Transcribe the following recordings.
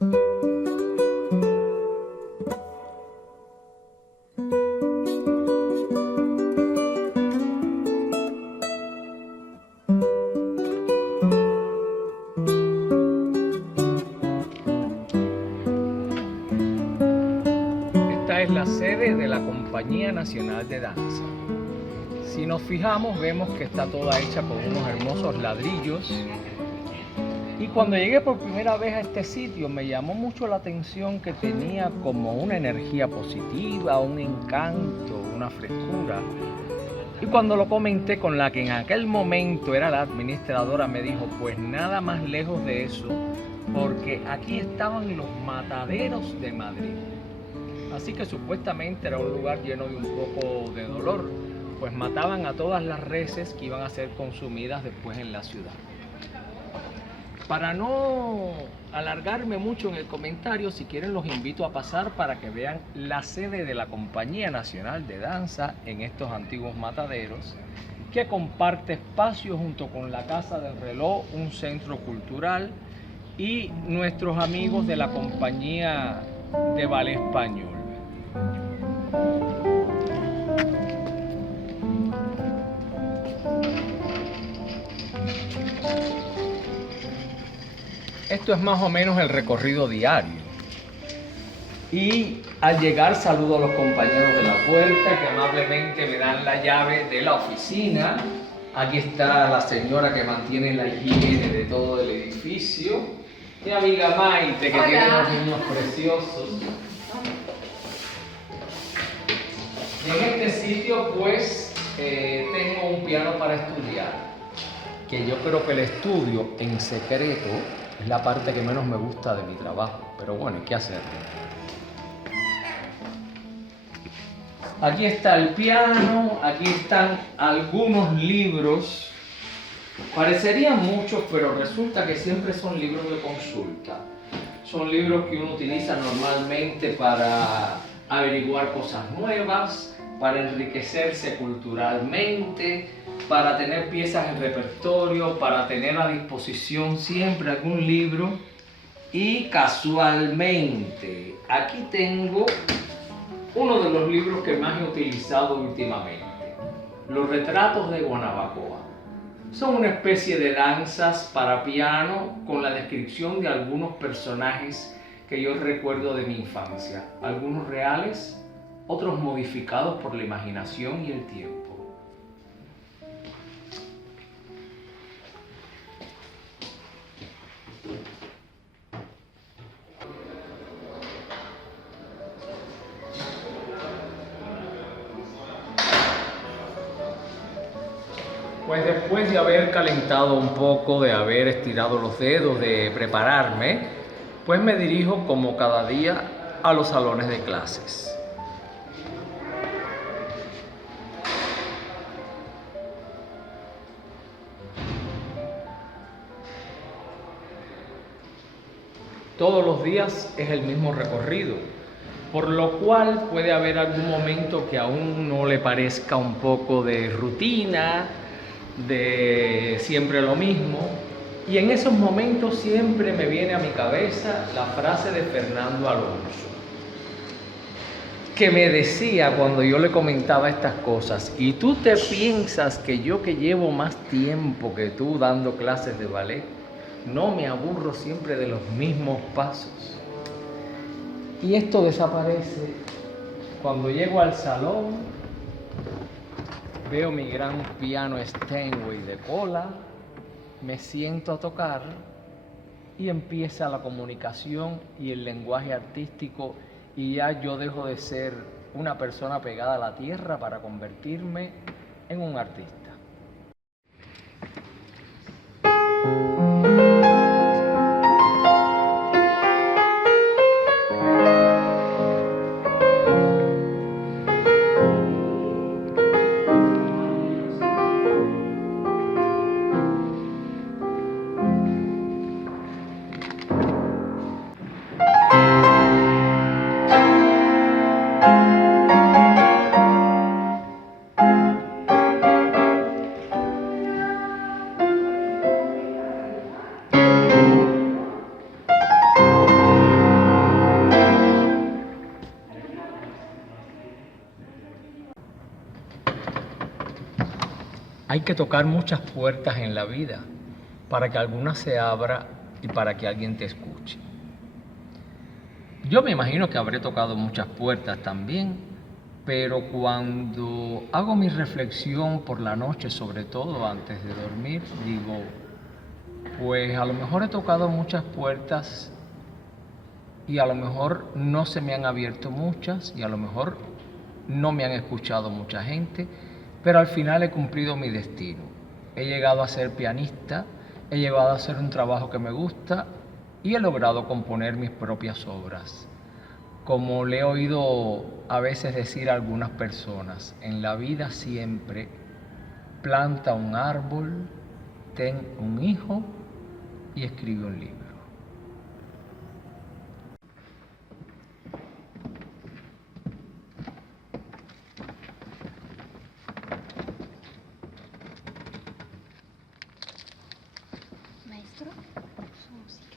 Esta es la sede de la Compañía Nacional de Danza. Si nos fijamos, vemos que está toda hecha con unos hermosos ladrillos. Y cuando llegué por primera vez a este sitio, me llamó mucho la atención que tenía como una energía positiva, un encanto, una frescura. Y cuando lo comenté con la que en aquel momento era la administradora, me dijo, pues nada más lejos de eso, porque aquí estaban los mataderos de Madrid. Así que supuestamente era un lugar lleno de un poco de dolor, pues mataban a todas las reses que iban a ser consumidas después en la ciudad. Para no alargarme mucho en el comentario, si quieren los invito a pasar para que vean la sede de la Compañía Nacional de Danza en estos antiguos mataderos, que comparte espacio junto con la Casa del Reloj, un centro cultural, y nuestros amigos de la Compañía de Ballet Español. Esto es más o menos el recorrido diario. Y al llegar saludo a los compañeros de la puerta que amablemente me dan la llave de la oficina. Aquí está la señora que mantiene la higiene de todo el edificio. Mi amiga Maite, que tiene unos niños preciosos. Y en este sitio pues tengo un piano para estudiar, que yo creo que el estudio en secreto es la parte que menos me gusta de mi trabajo, pero bueno, hay que hacerlo. Aquí está el piano, aquí están algunos libros. Parecerían muchos, pero resulta que siempre son libros de consulta. Son libros que uno utiliza normalmente para averiguar cosas nuevas, para enriquecerse culturalmente, para tener piezas en repertorio, para tener a disposición siempre algún libro. Y casualmente, aquí tengo uno de los libros que más he utilizado últimamente, Los retratos de Guanabacoa. Son una especie de danzas para piano con la descripción de algunos personajes que yo recuerdo de mi infancia, algunos reales, otros modificados por la imaginación y el tiempo. Pues después de haber calentado un poco, de haber estirado los dedos, de prepararme, pues me dirijo como cada día a los salones de clases. Todos los días es el mismo recorrido, por lo cual puede haber algún momento que a uno le parezca un poco de rutina, de siempre lo mismo, y en esos momentos siempre me viene a mi cabeza la frase de Fernando Alonso, que me decía cuando yo le comentaba estas cosas: y tú te piensas que yo, que llevo más tiempo que tú dando clases de ballet, no me aburro siempre de los mismos pasos. Y esto desaparece cuando llego al salón. Veo mi gran piano Steinway de cola, me siento a tocar y empieza la comunicación y el lenguaje artístico, y ya yo dejo de ser una persona pegada a la tierra para convertirme en un artista. Hay que tocar muchas puertas en la vida para que alguna se abra y para que alguien te escuche. Yo me imagino que habré tocado muchas puertas también, pero cuando hago mi reflexión por la noche, sobre todo antes de dormir, digo, pues a lo mejor he tocado muchas puertas y a lo mejor no se me han abierto muchas y a lo mejor no me han escuchado mucha gente, pero al final he cumplido mi destino. He llegado a ser pianista, he llegado a hacer un trabajo que me gusta y he logrado componer mis propias obras. Como le he oído a veces decir a algunas personas, en la vida siempre planta un árbol, ten un hijo y escribe un libro. Maestro, su música.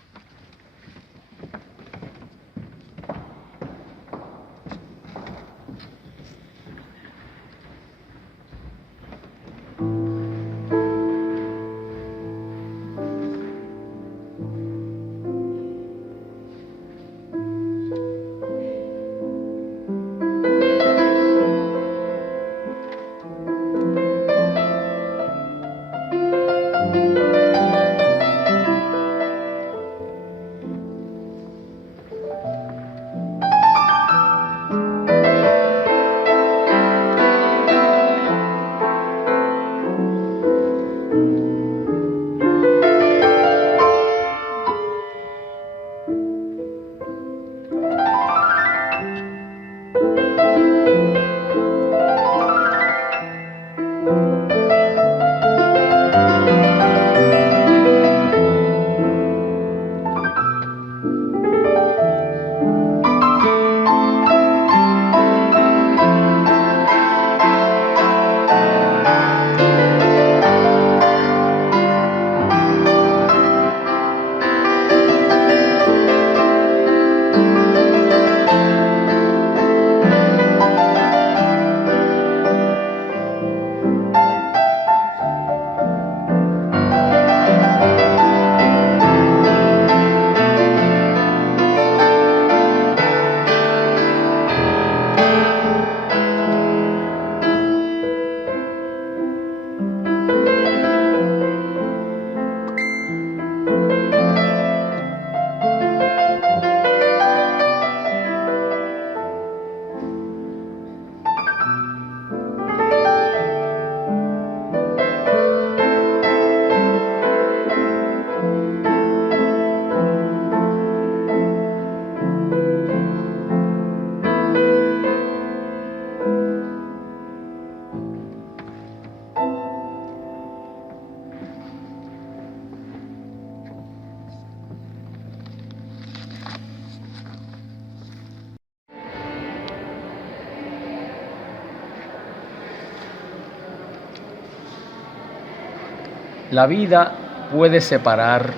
La vida puede separar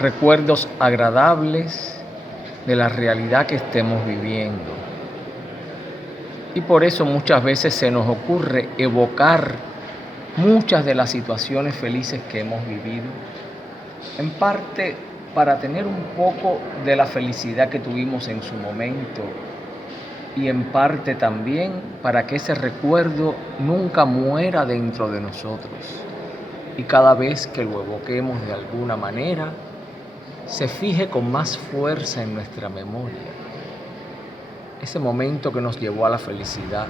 recuerdos agradables de la realidad que estemos viviendo. Y por eso muchas veces se nos ocurre evocar muchas de las situaciones felices que hemos vivido, en parte para tener un poco de la felicidad que tuvimos en su momento y en parte también para que ese recuerdo nunca muera dentro de nosotros. Y cada vez que lo evoquemos de alguna manera, se fije con más fuerza en nuestra memoria. Ese momento que nos llevó a la felicidad,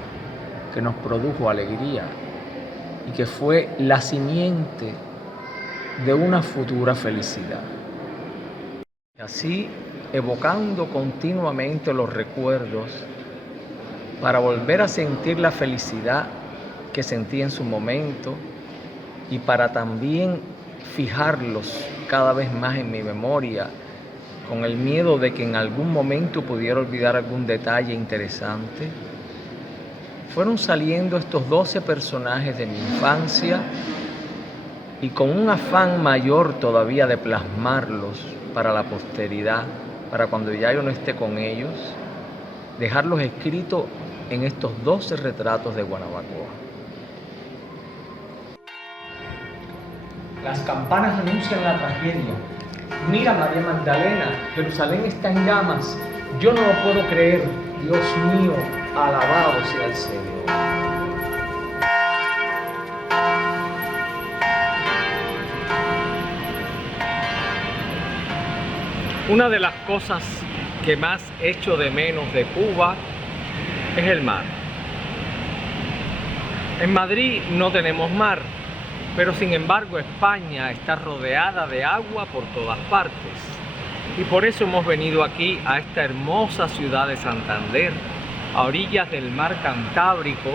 que nos produjo alegría y que fue la simiente de una futura felicidad. Así, evocando continuamente los recuerdos para volver a sentir la felicidad que sentí en su momento, y para también fijarlos cada vez más en mi memoria, con el miedo de que en algún momento pudiera olvidar algún detalle interesante, fueron saliendo estos 12 personajes de mi infancia y con un afán mayor todavía de plasmarlos para la posteridad, para cuando ya yo no esté con ellos, dejarlos escritos en estos 12 retratos de Guanabacoa. Las campanas anuncian la tragedia. Mira, María Magdalena, Jerusalén está en llamas. Yo no lo puedo creer. Dios mío, alabado sea el Señor. Una de las cosas que más echo de menos de Cuba es el mar. En Madrid no tenemos mar, pero sin embargo España está rodeada de agua por todas partes. Y por eso hemos venido aquí a esta hermosa ciudad de Santander, a orillas del mar Cantábrico,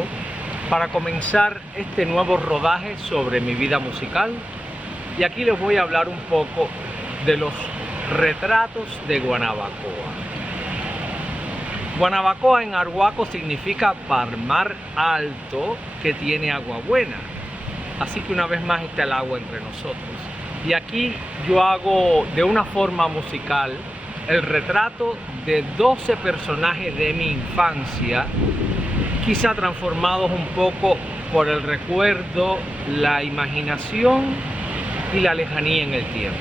para comenzar este nuevo rodaje sobre mi vida musical. Y aquí les voy a hablar un poco de los retratos de Guanabacoa. Guanabacoa en arhuaco significa mar alto que tiene agua buena. Así que una vez más está el agua entre nosotros. Y aquí yo hago de una forma musical el retrato de 12 personajes de mi infancia, quizá transformados un poco por el recuerdo, la imaginación y la lejanía en el tiempo.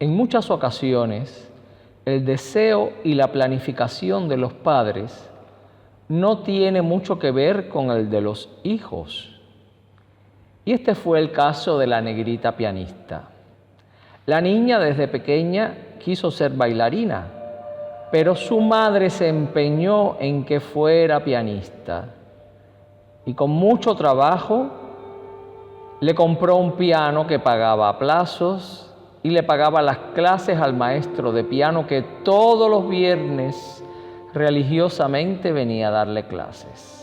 En muchas ocasiones, el deseo y la planificación de los padres no tiene mucho que ver con el de los hijos. Y este fue el caso de la negrita pianista. La niña desde pequeña quiso ser bailarina, pero su madre se empeñó en que fuera pianista. Y con mucho trabajo le compró un piano que pagaba a plazos y le pagaba las clases al maestro de piano que todos los viernes religiosamente venía a darle clases.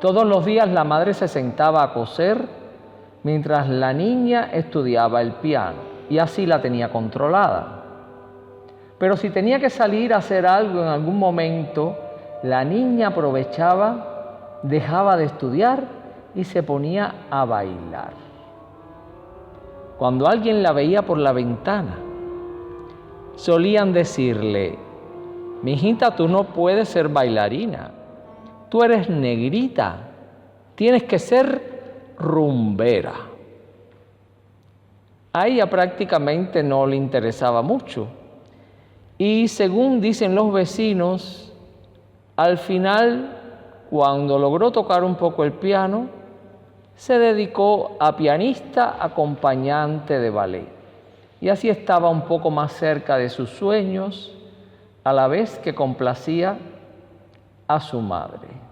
Todos los días la madre se sentaba a coser mientras la niña estudiaba el piano y así la tenía controlada. Pero si tenía que salir a hacer algo en algún momento, la niña aprovechaba, dejaba de estudiar y se ponía a bailar. Cuando alguien la veía por la ventana, solían decirle: mijita, tú no puedes ser bailarina, tú eres negrita, tienes que ser rumbera. A ella prácticamente no le interesaba mucho. Y según dicen los vecinos, al final, cuando logró tocar un poco el piano, se dedicó a pianista acompañante de ballet. Y así estaba un poco más cerca de sus sueños, a la vez que complacía a su madre.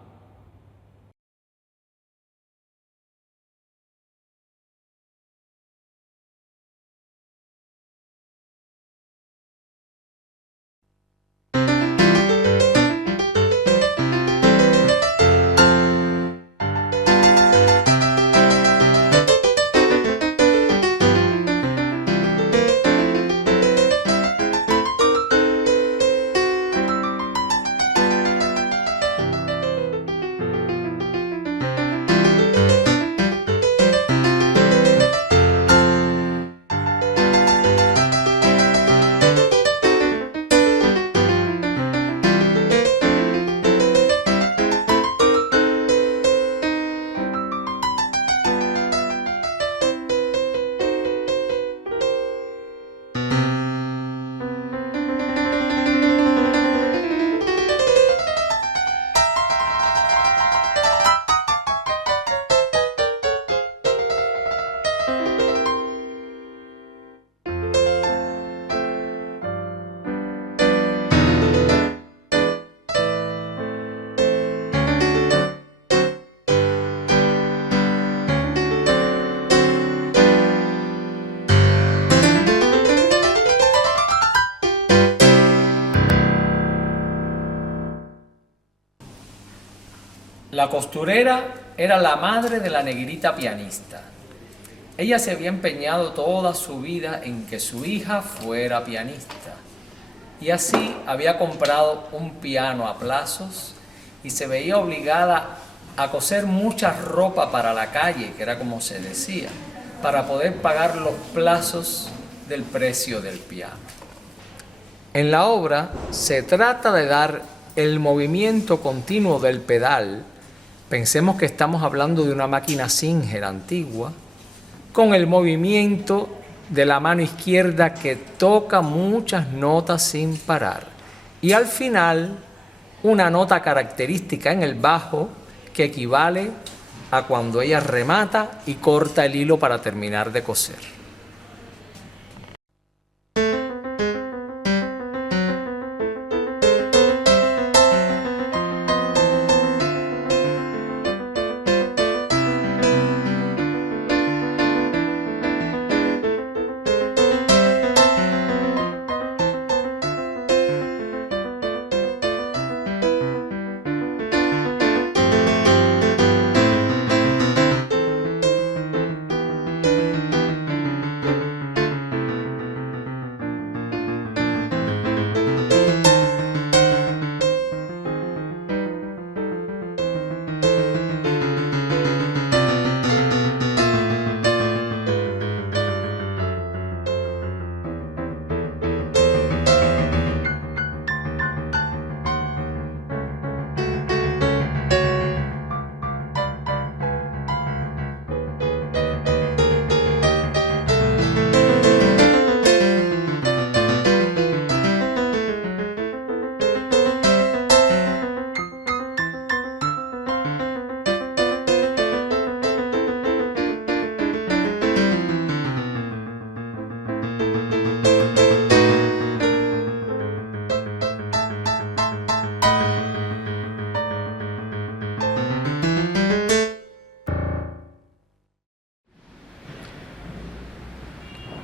La costurera era la madre de la negrita pianista. Ella se había empeñado toda su vida en que su hija fuera pianista. Y así había comprado un piano a plazos y se veía obligada a coser mucha ropa para la calle, que era como se decía, para poder pagar los plazos del precio del piano. En la obra se trata de dar el movimiento continuo del pedal. Pensemos que estamos hablando de una máquina Singer antigua, con el movimiento de la mano izquierda que toca muchas notas sin parar. Y al final, una nota característica en el bajo que equivale a cuando ella remata y corta el hilo para terminar de coser.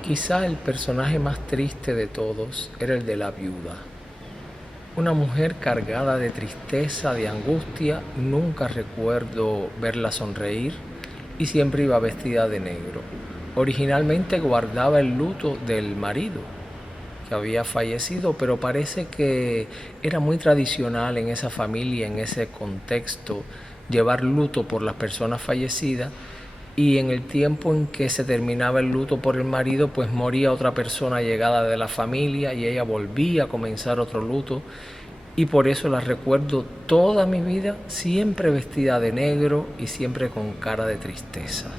Quizá el personaje más triste de todos era el de la viuda. Una mujer cargada de tristeza, de angustia. Nunca recuerdo verla sonreír y siempre iba vestida de negro. Originalmente guardaba el luto del marido que había fallecido, pero parece que era muy tradicional en esa familia, en ese contexto, llevar luto por las personas fallecidas, y en el tiempo en que se terminaba el luto por el marido, pues moría otra persona llegada de la familia y ella volvía a comenzar otro luto, y por eso la recuerdo toda mi vida siempre vestida de negro y siempre con cara de tristeza.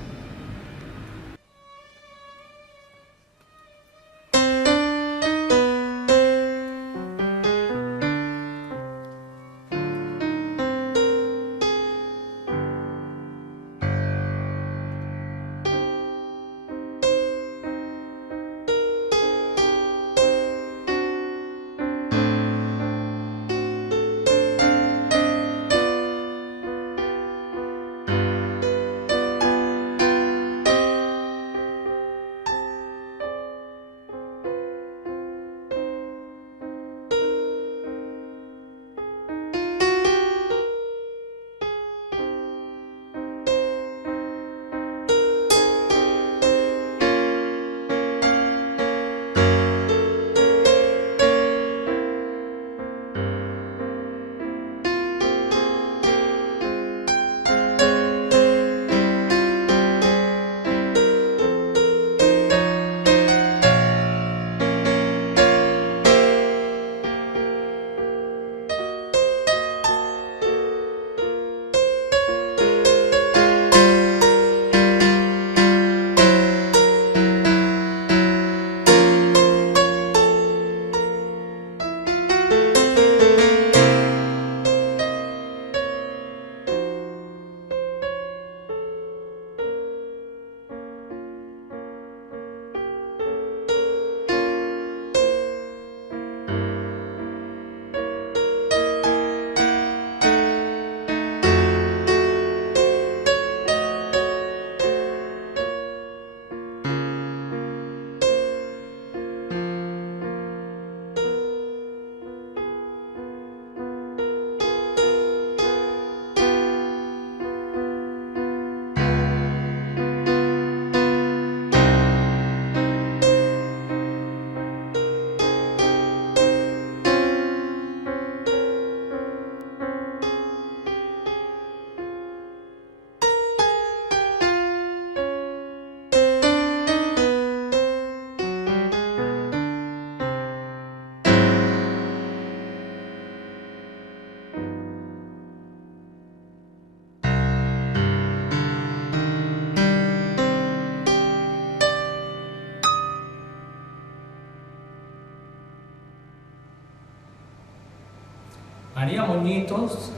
María Moñitos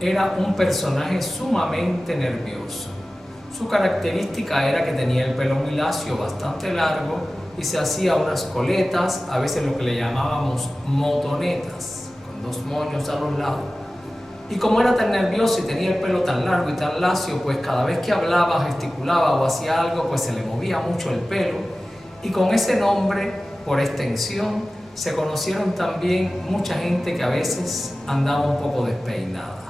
era un personaje sumamente nervioso. Su característica era que tenía el pelo muy lacio, bastante largo, y se hacía unas coletas, a veces lo que le llamábamos motonetas, con dos moños a los lados. Y como era tan nervioso y tenía el pelo tan largo y tan lacio, pues cada vez que hablaba, gesticulaba o hacía algo, pues se le movía mucho el pelo. Y con ese nombre, por extensión, se conocieron también mucha gente que a veces andaba un poco despeinada.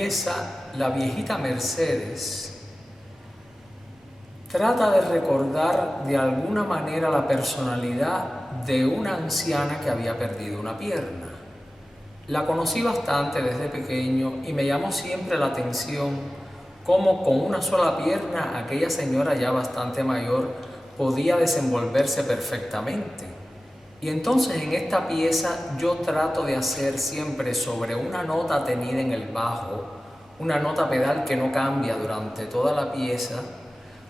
pieza La viejita Mercedes trata de recordar de alguna manera la personalidad de una anciana que había perdido una pierna. La conocí bastante desde pequeño y me llamó siempre la atención cómo con una sola pierna aquella señora ya bastante mayor podía desenvolverse perfectamente. Y entonces en esta pieza yo trato de hacer siempre sobre una nota tenida en el bajo, una nota pedal que no cambia durante toda la pieza,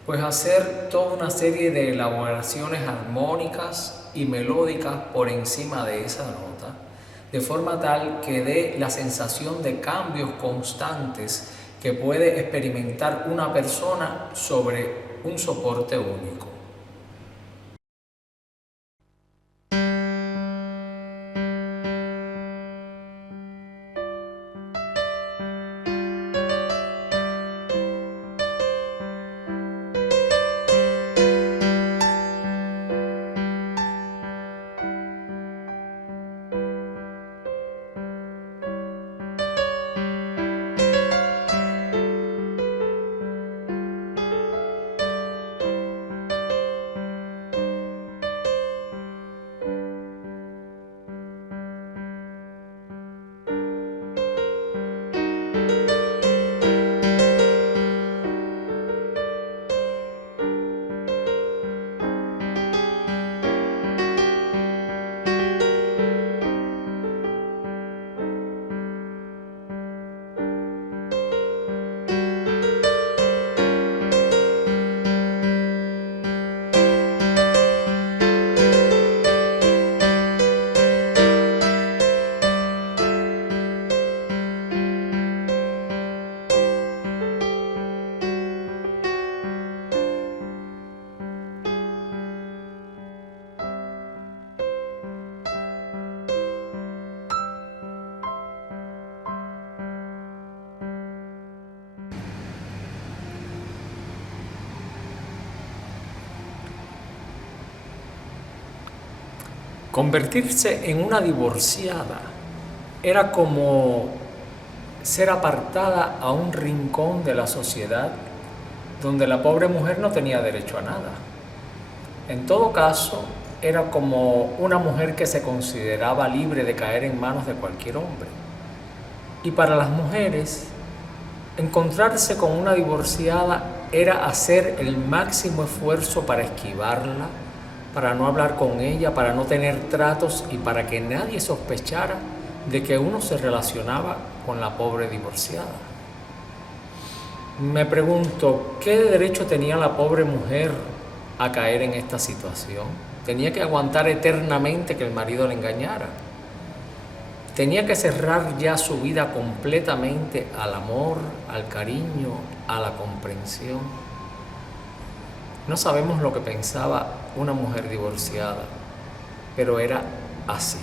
pues hacer toda una serie de elaboraciones armónicas y melódicas por encima de esa nota, de forma tal que dé la sensación de cambios constantes que puede experimentar una persona sobre un soporte único. Convertirse en una divorciada era como ser apartada a un rincón de la sociedad donde la pobre mujer no tenía derecho a nada. En todo caso, era como una mujer que se consideraba libre de caer en manos de cualquier hombre. Y para las mujeres, encontrarse con una divorciada era hacer el máximo esfuerzo para esquivarla, para no hablar con ella, para no tener tratos y para que nadie sospechara de que uno se relacionaba con la pobre divorciada. Me pregunto, ¿qué derecho tenía la pobre mujer a caer en esta situación? Tenía que aguantar eternamente que el marido la engañara. Tenía que cerrar ya su vida completamente al amor, al cariño, a la comprensión. No sabemos lo que pensaba una mujer divorciada, pero era así.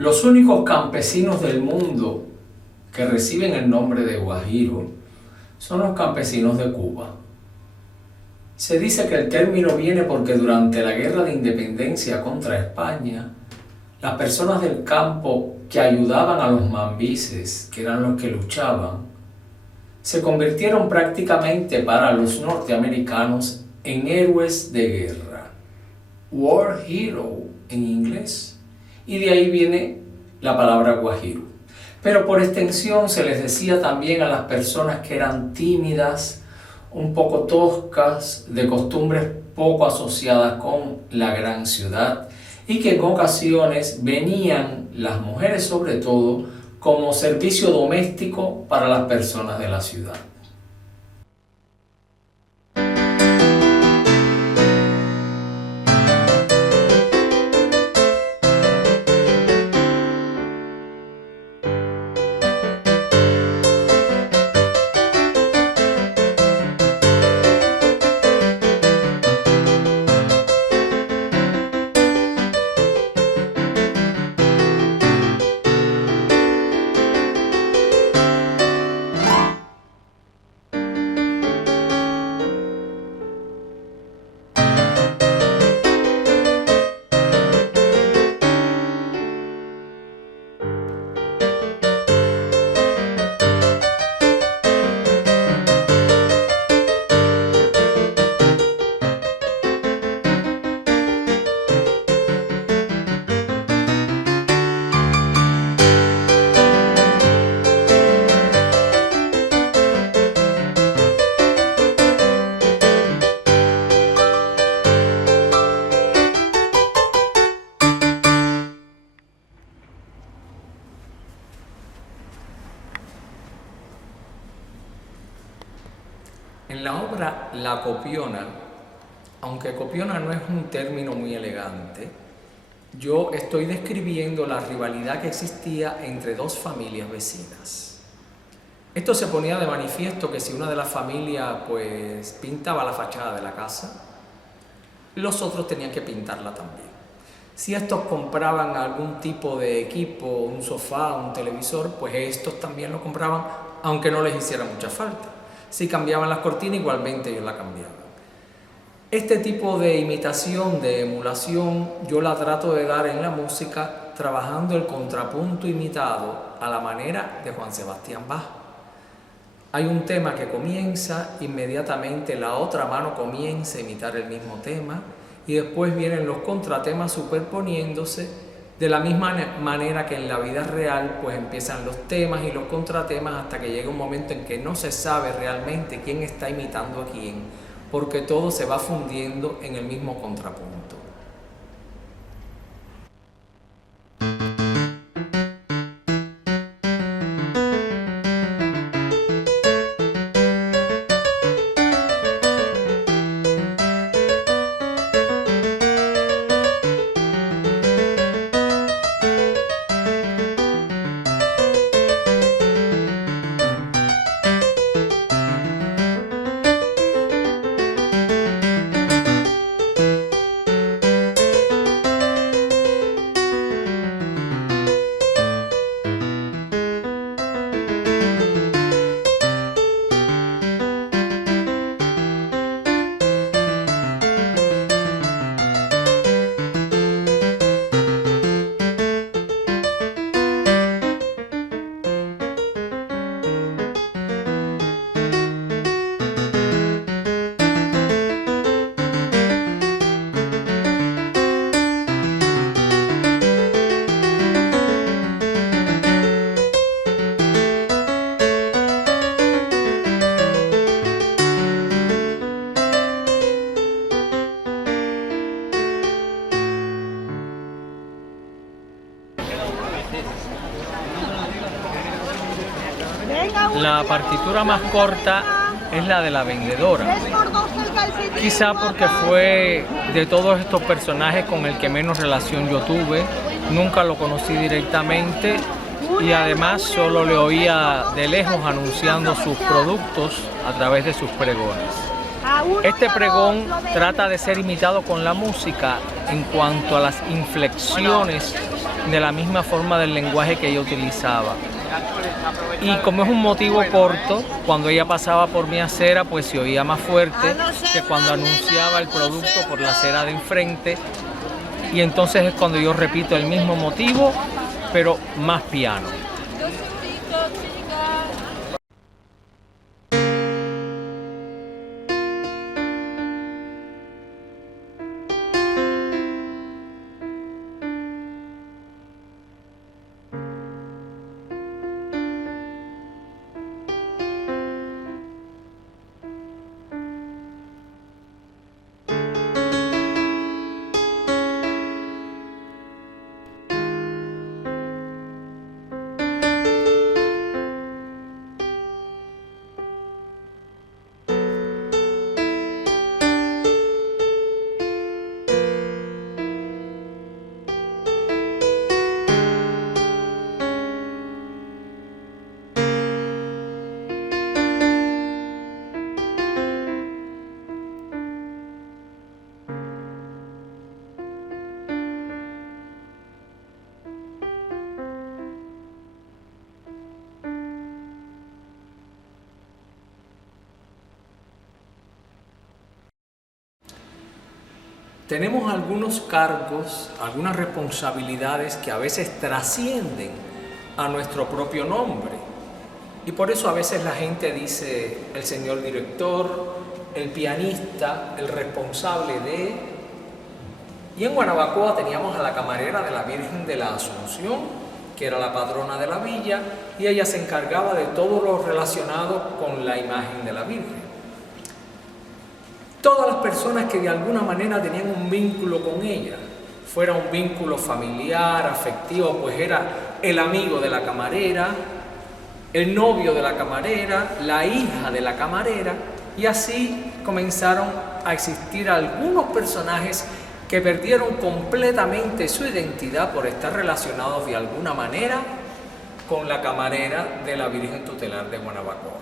Los únicos campesinos del mundo que reciben el nombre de guajiro son los campesinos de Cuba. Se dice que el término viene porque durante la Guerra de Independencia contra España, las personas del campo que ayudaban a los mambises, que eran los que luchaban, se convirtieron prácticamente para los norteamericanos en héroes de guerra, war hero en inglés, y de ahí viene la palabra guajiro. Pero por extensión se les decía también a las personas que eran tímidas, un poco toscas, de costumbres poco asociadas con la gran ciudad, y que en ocasiones venían, las mujeres sobre todo, como servicio doméstico para las personas de la ciudad. En la obra La Copiona, aunque copiona no es un término muy elegante, yo estoy describiendo la rivalidad que existía entre dos familias vecinas. Esto se ponía de manifiesto que si una de las familias pues pintaba la fachada de la casa, los otros tenían que pintarla también. Si estos compraban algún tipo de equipo, un sofá, un televisor, pues estos también lo compraban, aunque no les hiciera mucha falta. Si cambiaban las cortinas, igualmente ellos la cambiaban. Este tipo de imitación, de emulación, yo la trato de dar en la música trabajando el contrapunto imitado a la manera de Juan Sebastián Bach. Hay un tema que comienza, inmediatamente la otra mano comienza a imitar el mismo tema y después vienen los contratemas superponiéndose de la misma manera que en la vida real pues empiezan los temas y los contratemas hasta que llega un momento en que no se sabe realmente quién está imitando a quién, porque todo se va fundiendo en el mismo contrapunto. La partitura más corta es la de la vendedora, quizá porque fue de todos estos personajes con el que menos relación yo tuve, nunca lo conocí directamente y además solo le oía de lejos anunciando sus productos a través de sus pregones. Este pregón trata de ser imitado con la música en cuanto a las inflexiones de la misma forma del lenguaje que ella utilizaba. Y como es un motivo corto, cuando ella pasaba por mi acera, pues se oía más fuerte que cuando anunciaba el producto por la acera de enfrente. Y entonces es cuando yo repito el mismo motivo, pero más piano. tenemos algunos cargos, algunas responsabilidades que a veces trascienden a nuestro propio nombre. Y por eso a veces la gente dice el señor director, el pianista, el responsable de... Y en Guanabacoa teníamos a la camarera de la Virgen de la Asunción, que era la patrona de la villa, y ella se encargaba de todo lo relacionado con la imagen de la Virgen. Todas las personas que de alguna manera tenían un vínculo con ella, fuera un vínculo familiar, afectivo, pues era el amigo de la camarera, el novio de la camarera, la hija de la camarera, y así comenzaron a existir algunos personajes que perdieron completamente su identidad por estar relacionados de alguna manera con la camarera de la Virgen Tutelar de Guanabacoa.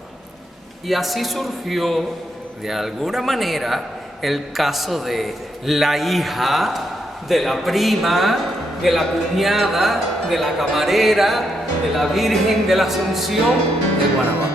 Y así surgió, de alguna manera, el caso de la hija, de la prima, de la cuñada, de la camarera, de la Virgen de la Asunción de Guanabacoa.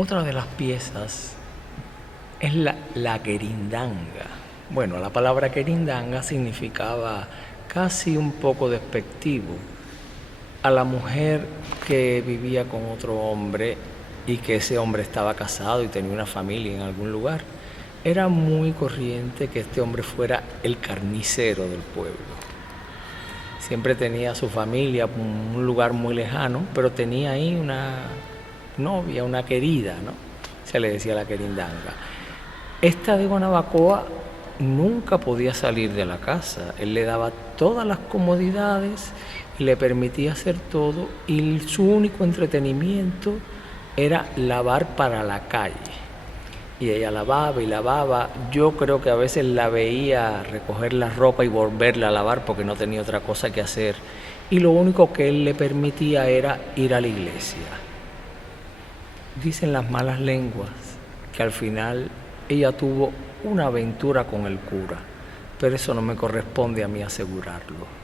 Otra de las piezas es la querindanga. Bueno, la palabra querindanga significaba casi un poco despectivo a la mujer que vivía con otro hombre y que ese hombre estaba casado y tenía una familia en algún lugar. Era muy corriente que este hombre fuera el carnicero del pueblo. Siempre tenía su familia en un lugar muy lejano, pero tenía ahí una novia, una querida, ¿no? Se le decía la querindanga. Esta de Guanabacoa nunca podía salir de la casa. Él le daba todas las comodidades, le permitía hacer todo y su único entretenimiento era lavar para la calle. Y ella lavaba y lavaba. Yo creo que a veces la veía recoger la ropa y volverla a lavar porque no tenía otra cosa que hacer. Y lo único que él le permitía era ir a la iglesia. Dicen las malas lenguas que al final ella tuvo una aventura con el cura, pero eso no me corresponde a mí asegurarlo.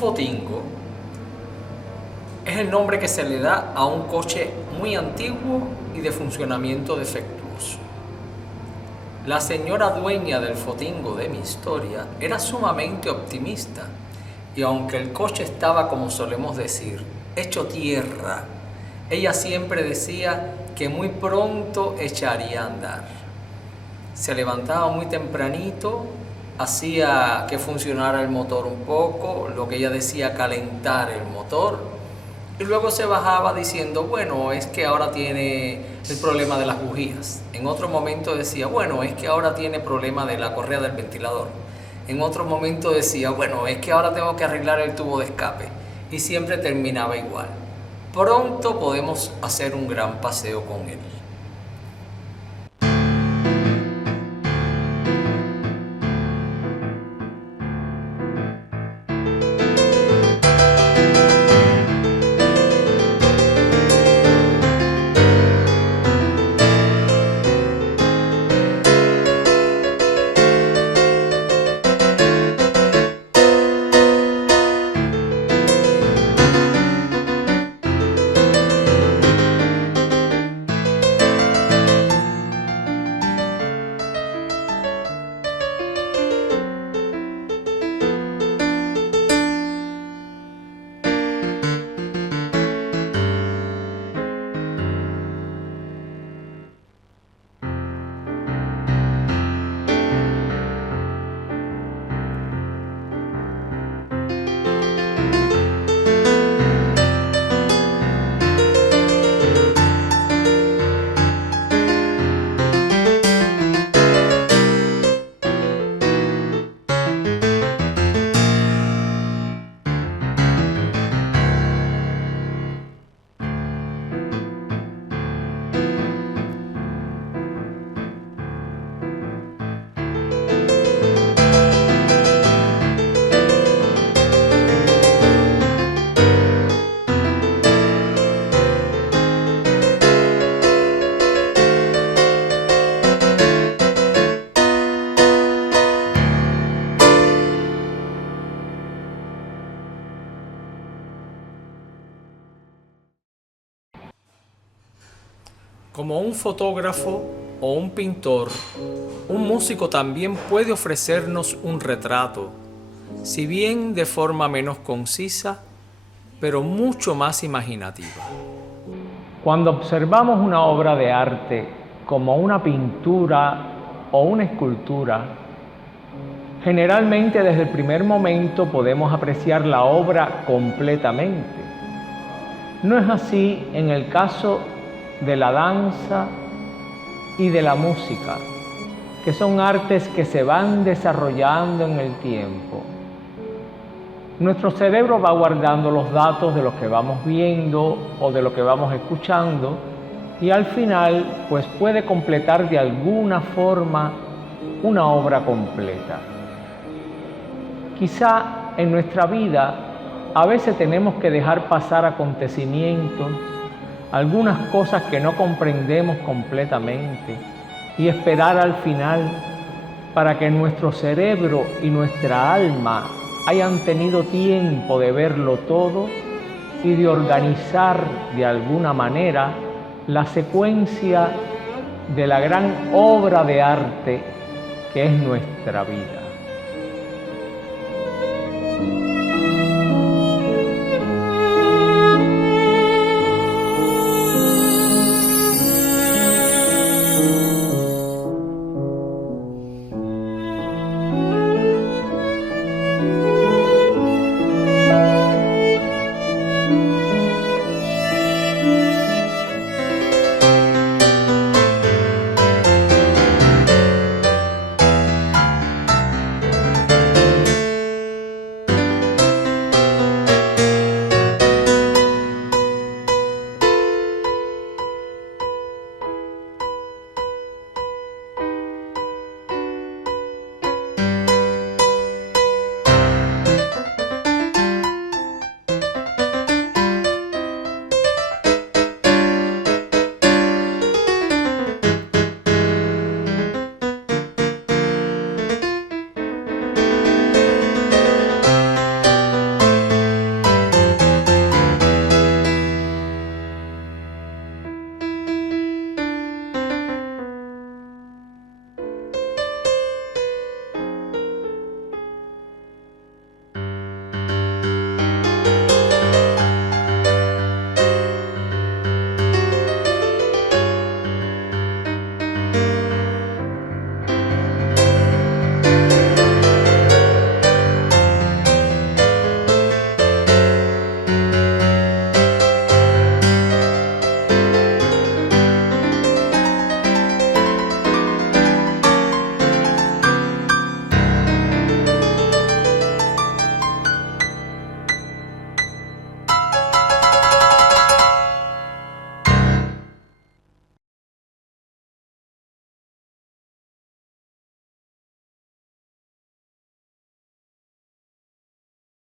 fotingo es el nombre que se le da a un coche muy antiguo y de funcionamiento defectuoso. La señora dueña del fotingo de mi historia era sumamente optimista y aunque el coche estaba, como solemos decir, hecho tierra, ella siempre decía que muy pronto echaría a andar. Se levantaba muy tempranito, hacía que funcionara el motor un poco, lo que ella decía calentar el motor, y luego se bajaba diciendo, bueno, es que ahora tiene el problema de las bujías. En otro momento decía, bueno, es que ahora tiene problema de la correa del ventilador. En otro momento decía, bueno, es que ahora tengo que arreglar el tubo de escape. Y siempre terminaba igual. Pronto podemos hacer un gran paseo con él. Como un fotógrafo o un pintor, un músico también puede ofrecernos un retrato, si bien de forma menos concisa, pero mucho más imaginativa. Cuando observamos una obra de arte como una pintura o una escultura, generalmente desde el primer momento podemos apreciar la obra completamente. No es así en el caso de la danza y de la música, que son artes que se van desarrollando en el tiempo. Nuestro cerebro va guardando los datos de lo que vamos viendo o de lo que vamos escuchando y al final pues puede completar de alguna forma una obra completa. Quizá en nuestra vida a veces tenemos que dejar pasar acontecimientos, algunas cosas que no comprendemos completamente y esperar al final para que nuestro cerebro y nuestra alma hayan tenido tiempo de verlo todo y de organizar de alguna manera la secuencia de la gran obra de arte que es nuestra vida.